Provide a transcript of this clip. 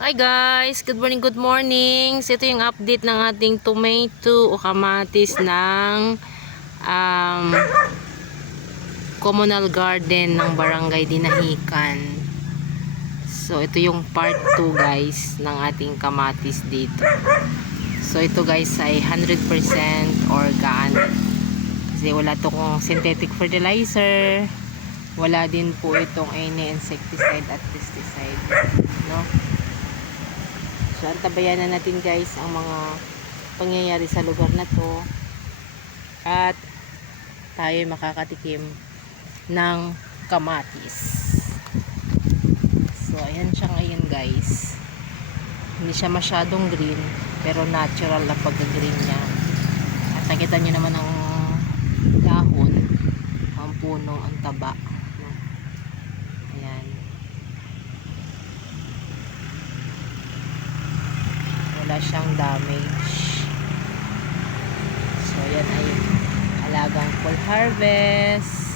Hi guys! Good morning, good morning! So ito yung update ng ating tomato o kamatis ng communal garden ng Barangay Dinahican. So ito yung part 2 guys ng ating kamatis dito. So ito guys ay 100% organic. Kasi wala itong synthetic fertilizer. Wala din po itong any insecticide at pesticide. No? So, antabayan na natin guys ang mga pangyayari sa lugar na to at tayo makakatikim ng kamatis. So, ayan siya ngayon guys. Hindi siya masyadong green pero natural na pagka-green niya. At nakita nyo naman ang dahon, ang puno, ang taba. Ayan. Wala siyang damage. So yan ay alagang full harvest.